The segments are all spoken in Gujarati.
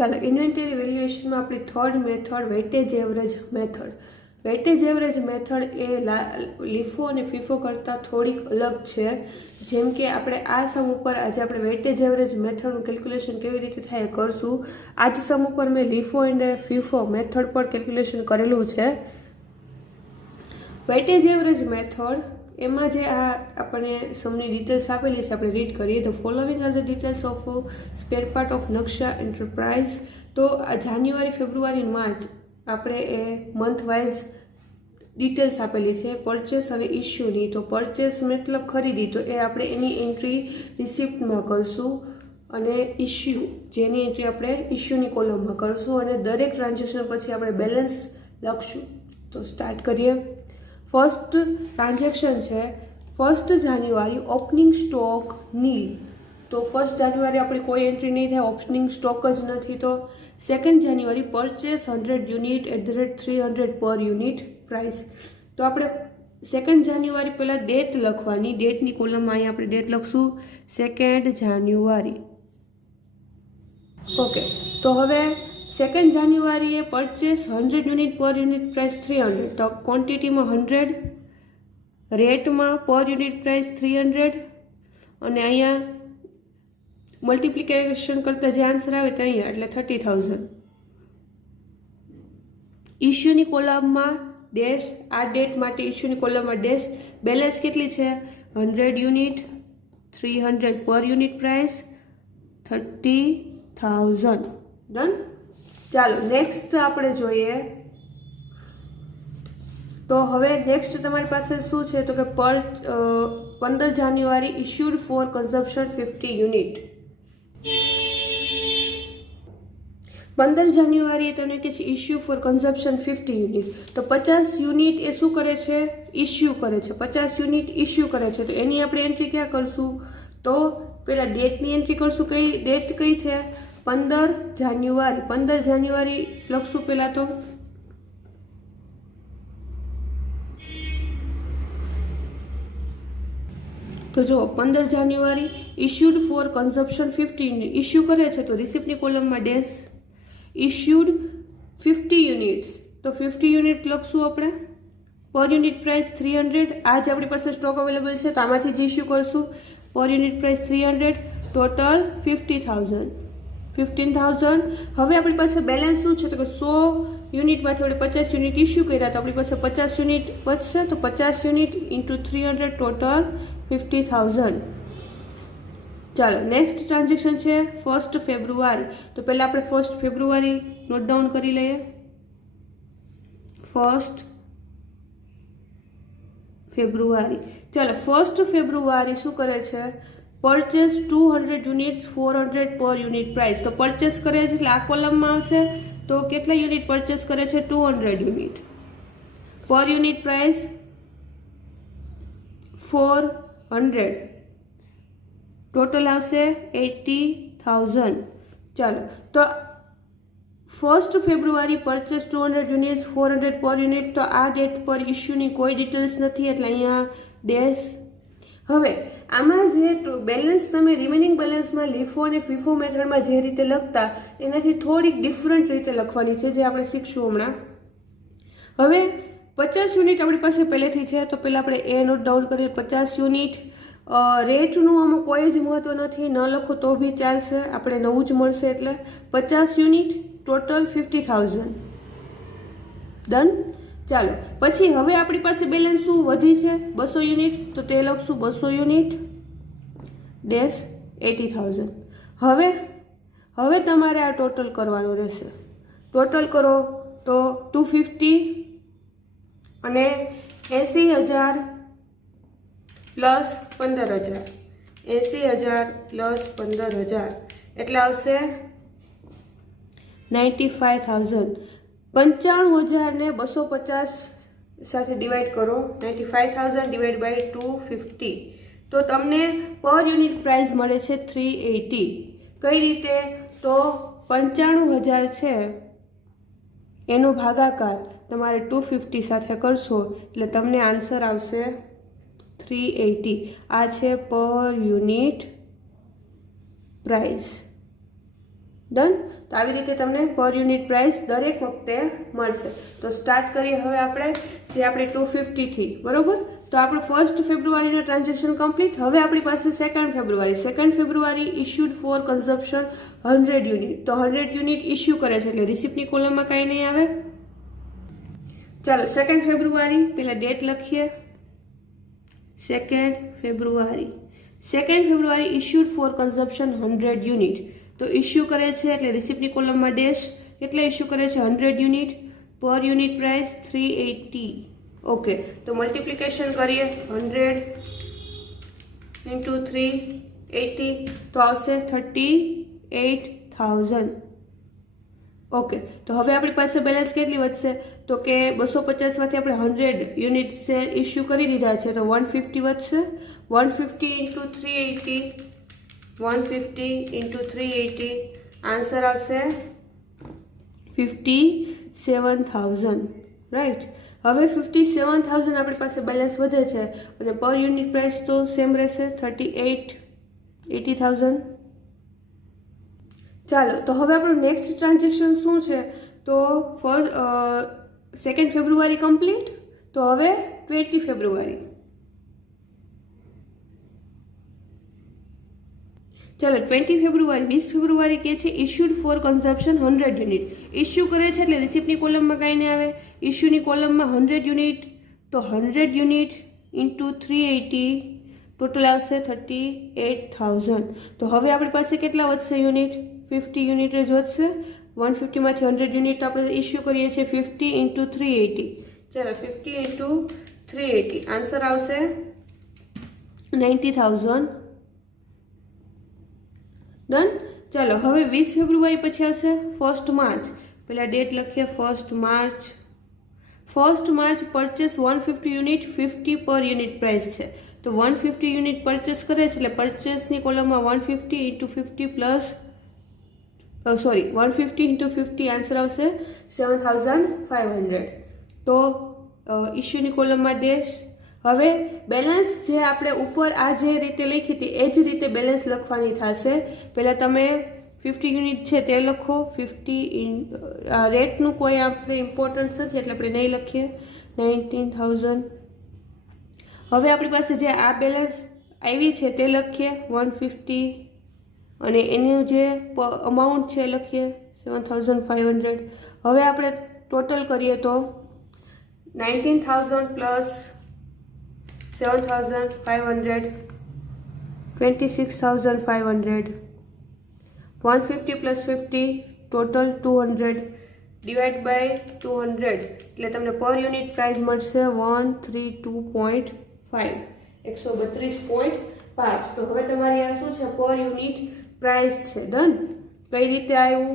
ચાલો, ઇન્વેન્ટરી વેલ્યુએશનમાં આપણી third method weightage average method. Weightage average method એ લીફો અને ફીફો કરતાં થોડીક અલગ છે. જેમ કે આપણે આ સમ ઉપર આજે આપણે વેટેજ એવરેજ મેથડનું કેલ્ક્યુલેશન કેવી રીતે થાય એ કરશું. આ જ સમ ઉપર મેં લીફો એન્ડ ફીફો મેથડ પર કેલ્ક્યુલેશન કરેલું છે. વેટેજ એવરેજ મેથડ એમાં જે આ આપણને સમની ડિટેલ્સ આપેલી છે આપણે રીડ કરીએ. The following are the details of spare part of Naksha enterprise. તો આ જાન્યુઆરી, ફેબ્રુઆરી, માર્ચ આપણે એ મંથ વાઇઝ ડિટેલ્સ આપેલી છે પરચેસ અને ઇસ્યુની. તો પરચેસ મતલબ ખરીદી, તો એ આપણે એની એન્ટ્રી રિસિપ્ટમાં કરશું અને ઇસ્યુ જેની એન્ટ્રી આપણે ઇસ્યુની કોલમમાં કરશું અને દરેક ટ્રાન્ઝેક્શન પછી આપણે બેલેન્સ લખશું. તો સ્ટાર્ટ કરીએ. ફર્સ્ટ ટ્રાન્ઝેક્શન છે 1 જાન્યુઆરી ઓપનિંગ સ્ટોક નીલ. તો 1 જાન્યુઆરી આપણી કોઈ એન્ટ્રી નહીં થાય, ઓપનિંગ સ્ટોક જ નથી. તો 2 જાન્યુઆરી પરચેસ 100 યુનિટ @ 300 પર યુનિટ પ્રાઇસ. તો આપણે 2 જાન્યુઆરી પહેલાં ડેટ લખવાની. ડેટની કોલમમાં અહીંયા આપણે ડેટ લખશું 2 જાન્યુઆરી. ઓકે, તો હવે 2 જાન્યુઆરીએ પરચેસ 100 યુનિટ પર યુનિટ પ્રાઇસ 300. તો ક્વોન્ટિટીમાં 100, રેટમાં પર યુનિટ પ્રાઇસ 300 અને અહીંયા મલ્ટિપ્લિકેશન કરતાં જે આન્સર આવે તે અહીંયા એટલે 30,000. ઇસ્યુની કોલમમાં ડેશ, આ ડેટ માટે ઇસ્યુની કોલમમાં ડેશ. બેલેન્સ કેટલી છે 100 યુનિટ, 300 પર યુનિટ પ્રાઇસ 30,000. ડન. ચાલો નેક્સ્ટ આપણે જોઈએ. તો હવે નેક્સ્ટ તમારી પાસે શું છે તો કે 15 January issued for consumption 50 unit. 15 જાન્યુઆરીએ તમને કહે છે ઇશ્યુ ફોર કન્ઝમ્પશન 50 યુનિટ. તો 50 યુનિટ એ શું કરે છે ઇશ્યુ કરે છે. 50 યુનિટ ઇશ્યુ કરે છે. તો એની આપણે એન્ટ્રી ક્યાં કરશું? તો પેલા ડેટની એન્ટ્રી કરશું. કઈ ડેટ કઈ છે 15 જાન્યુઆરી. 15 જાન્યુઆરી લખશું પહેલાં. તો જો 15 January issued for consumption 50 unit. Issue કરે છે તો રિસિપ્ટની કોલમમાં ડેશ. Issued 50 units. તો 50 યુનિટ લખશું આપણે. પર યુનિટ પ્રાઇસ 300. આ જ આપણી પાસે સ્ટોક અવેલેબલ છે તો આમાંથી જ ઇશ્યુ કરશું. પર યુનિટ પ્રાઇસ 300, ટોટલ 50,000. 15,000. હવે આપણી પાસે બેલેન્સ શું છે તો કે 100 યુનિટમાંથી આપણે 50 યુનિટ ઇશ્યુ કર્યા તો આપણી પાસે 50 યુનિટ બચશે. તો 50 યુનિટ × 300 ટોટલ 50,000. ચાલો નેક્સ્ટ ટ્રાન્ઝેક્શન છે 1 ફેબ્રુઆરી. તો પહેલાં આપણે 1 ફેબ્રુઆરી નોટ ડાઉન કરી લઈએ. 1 ફેબ્રુઆરી. ચાલો 1 ફેબ્રુઆરી શું કરે છે? પરચેસ 200 યુનિટ્સ 400 પર યુનિટ પ્રાઇસ. તો પરચેસ કરે છે એટલે આ કોલમમાં આવશે. તો કેટલા યુનિટ પરચેસ કરે છે? 200 યુનિટ. પર યુનિટ પ્રાઇસ 400. ટોટલ આવશે 80,000. ચાલો તો 1 ફેબ્રુઆરી પરચેસ 200 યુનિટ્સ 400 પર યુનિટ. તો આ ડેટ પર ઇસ્યુની કોઈ ડિટેલ્સ નથી એટલે અહીંયા ડેશ. હવે આમાં જે બેલેન્સ તમે રિમેનિંગ બેલેન્સમાં લીફો અને ફીફો મેથડમાં જે રીતે લખતા એનાથી થોડીક ડિફરન્ટ રીતે લખવાની છે જે આપણે શીખશું હમણાં. હવે 50 યુનિટ આપણી પાસે પહેલેથી છે તો પહેલાં આપણે એ નોટ ડાઉન કરીએ. 50 યુનિટ. રેટનું આમાં કોઈ જ મહત્વ નથી, ન લખો તો બી ચાલશે, આપણે નવું જ મળશે. એટલે 50 યુનિટ ટોટલ 50,000. ડન. ચાલો પછી હવે આપણી પાસે બેલેન્સ શું વધી છે 200 યુનિટ. તો તે લખશું 200 યુનિટ ડેશ 80,000. હવે તમારે આ ટોટલ કરવાનું રહેશે. ટોટલ કરો તો 250 અને 80,000 પ્લસ 15,000. 80,000 પ્લસ 15,000 એટલે આવશે 95,000. 95,000 ને 250 સાથે ડિવાઈડ કરો. 95,000 ડિવાઈડ બાય 250 તો તમને પર યુનિટ પ્રાઇસ મળે છે 380. કઈ રીતે? તો 95,000 છે એનો ભાગાકાર તમારે 250 સાથે કરશો એટલે તમને આન્સર આવશે 380. આ છે પર યુનિટ પ્રાઇસ. ડન. તો આવી રીતે તમને પર યુનિટ પ્રાઇસ દરેક વખતે મળશે. તો સ્ટાર્ટ કરીએ હવે આપણે જે આપણે 250 બરોબર. તો આપણું 1 ફેબ્રુઆરીનું ટ્રાન્ઝેક્શન કમ્પ્લીટ. હવે આપણી પાસે 2 ફેબ્રુઆરી ઇશ્યુડ ફોર કન્ઝમ્પશન 100 યુનિટ. તો 100 યુનિટ ઇશ્યુ કરે છે એટલે રિસિપ્ટની કોલમમાં કાંઈ નહીં આવે. ચાલો 2 ફેબ્રુઆરી પહેલાં ડેટ લખીએ. 2 ફેબ્રુઆરી ઇશ્યુડ ફોર કન્ઝમ્પશન 100 યુનિટ. તો ઇશ્યુ કરે છે એટલે રિસિપ્ટની કોલમમાં ડેશ. એટલે ઇશ્યુ કરે છે 100 યુનિટ. પર યુનિટ પ્રાઇસ 380. ઓકે. તો મલ્ટિપ્લિકેશન કરીએ 100 × 380 તો આવશે 38,000. ઓકે. તો હવે આપણી પાસે બેલેન્સ કેટલી વધશે? તો કે 250માંથી આપણે 100 યુનિટ ઇશ્યુ કરી દીધા છે તો 150 વધશે. 150 × 380 આન્સર આવશે 57,000. રાઈટ. હવે 57,000 આપણી પાસે બેલેન્સ વધે છે અને પર યુનિટ પ્રાઇસ તો સેમ રહેશે 38,80,000. ચાલો તો હવે આપણું નેક્સ્ટ ટ્રાન્ઝેક્શન શું છે? તો 2 ફેબ્રુઆરી કમ્પ્લીટ. તો હવે 20 ફેબ્રુઆરી. ચાલો 20 ફેબ્રુઆરી કહે છે issued for consumption 100 unit. Issue કરે છે એટલે રિસિપ્ટની કોલમમાં કાંઈ નહીં આવે. ઇશ્યુની કોલમમાં 100 યુનિટ. તો 100 યુનિટ × 380 ટોટલ આવશે 38,000. તો હવે આપણી પાસે કેટલા વધશે યુનિટ? 50 યુનિટ જ વધશે. 150માંથી 100 યુનિટ આપણે ઇશ્યુ કરીએ છીએ 50 × 380. ચાલો 50 × 380 આન્સર આવશે 90,000. ડન. ચાલો હવે 20 ફેબ્રુઆરી પછી આવશે 1 માર્ચ. પહેલાં ડેટ લખીએ 1 માર્ચ. પરચેસ 150 યુનિટ 50 પર યુનિટ પ્રાઇસ છે. તો 150 યુનિટ પરચેસ કરે છે એટલે પરચેસની કોલમમાં 150 × 50 પ્લસ 150 × 50 આન્સર આવશે 7,500. તો ઇશ્યુની કોલમમાં ડેશ. હવે બેલેન્સ જે આપણે ઉપર આ જે રીતે લખી હતી એ જ રીતે બેલેન્સ લખવાની થશે. પહેલાં તમે 50 યુનિટ છે તે લખો. 50 રેટનું કોઈ આપણે ઇમ્પોર્ટન્સ નથી એટલે આપણે નહીં લખીએ. 19,000. હવે આપણી પાસે જે આ બેલેન્સ આવી છે તે લખીએ 150 અને એનું જે અમાઉન્ટ છે લખીએ 7,500. હવે આપણે ટોટલ કરીએ તો 19,000 plus 7,500 26,500. 150 plus 50 total 200 divide by 200 એટલે તમને પર યુનિટ પ્રાઇસ મળશે 132.5 132.5. તો હવે તમારી આ શું છે? પર યુનિટ પ્રાઇસ છે. ડન. કઈ રીતે આવ્યું?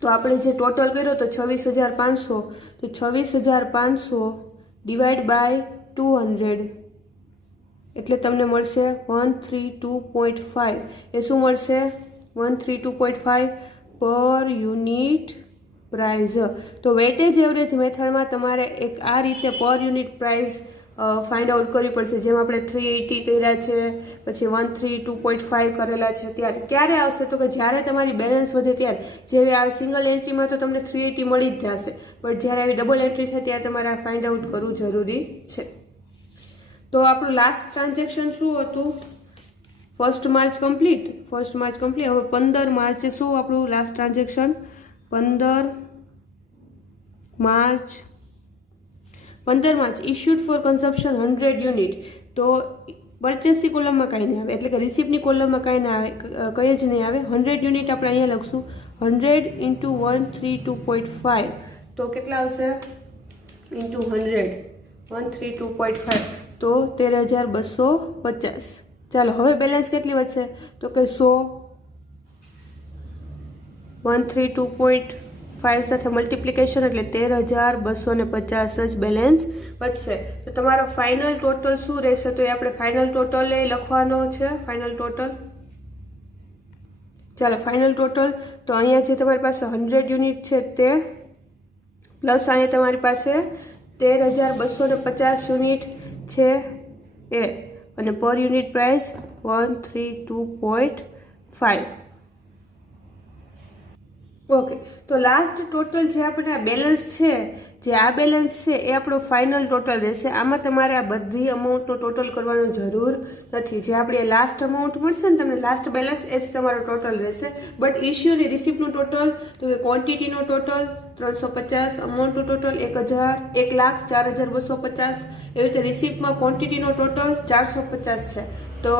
તો આપણે જે ટોટલ કર્યો તો 26,500. તો 26,500 ડિવાઈડ બાય 200 એટલે તમને મળશે 132.5. એ શું મળશે? 132.5 પર યુનિટ પ્રાઇસ. તો વેટેજ એવરેજ મેથડમાં તમારે એક આ રીતે પર યુનિટ પ્રાઇસ ફાઇન્ડ આઉટ કરવી પડશે. જેમ આપણે 380 કર્યા છે, પછી 132.5 કરેલા છે. ત્યારે ક્યારે આવશે? તો કે જ્યારે તમારી બેલેન્સ વધે ત્યારે. જેવી આ સિંગલ એન્ટ્રીમાં તો તમને 380 મળી જ જશે, બટ જ્યારે આવી ડબલ એન્ટ્રી થાય ત્યારે તમારે આ ફાઇન્ડ આઉટ કરવું જરૂરી છે. તો આપણું લાસ્ટ ટ્રાન્ઝેક્શન શું હતું? 1 માર્ચ કમ્પ્લીટ. હવે 15 માર્ચે શું આપણું last transaction? 15 March issued for consumption 100 unit. તો પરચેસની કોલમમાં કાંઈ નહીં આવે, એટલે કે રિસિપ્ટની કોલમમાં કંઈ જ નહીં આવે. 100 યુનિટ આપણે અહીંયા લખશું 100 × 132.5. તો કેટલા આવશે? × 100 132.5 તો 13,250. ચાલો હવે બેલેન્સ કેટલી વધશે? તો કે 100 132.5 સાથે મલ્ટિપ્લિકેશન એટલે 13,250 જ બેલેન્સ વધશે. તો તમારો ફાઇનલ ટોટલ શું રહેશે? તો એ આપણે ફાઇનલ ટોટલ લખવાનો છે. ચાલો ફાઇનલ ટોટલ. તો અહીંયા જે તમારી પાસે 100 યુનિટ છે તે પ્લસ અહીંયા તમારી પાસે 13,250 યુનિટ છે એ, અને પર યુનિટ પ્રાઇસ 132.5. ઓકે, તો લાસ્ટ ટોટલ જે આપણે આ બેલેન્સ છે, જે આ બેલેન્સ છે એ આપણો ફાઇનલ ટોટલ રહેશે. આમાં તમારે આ બધી અમાઉન્ટનો ટોટલ કરવાની જરૂર નથી. જે આપણે લાસ્ટ અમાઉન્ટ મળશે ને તમને લાસ્ટ બેલેન્સ, એ જ તમારો ટોટલ રહેશે. બટ ઇસ્યુની રિસિપ્ટનું ટોટલ, તો કે ક્વોન્ટિટીનો ટોટલ 350, અમાઉન્ટનું ટોટલ 1,04,250. એવી રીતે રિસિપ્ટમાં ક્વોન્ટિટીનો ટોટલ 450 છે. તો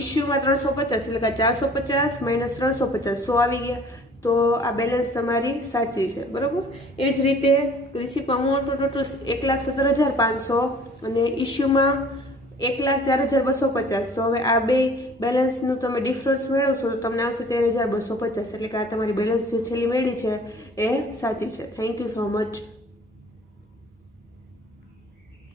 ઇસ્યુમાં 350 એટલે કે 450 માઇનસ 350 100 આવી ગયા. તો આ બેલેન્સ તમારી સાચી છે, બરાબર. એ જ રીતે રિસિપ્ટ અમાઉન્ટનો ટોટલ 1,17,500 અને ઇસ્યુમાં 1,04,250. તો હવે આ બે બેલેન્સનું તમે ડિફરન્સ મેળવશો તો તમને આવશે 13,250. એટલે કે આ તમારી બેલેન્સ જે છેલ્લી મેળવી છે એ સાચી છે. Thank you so much.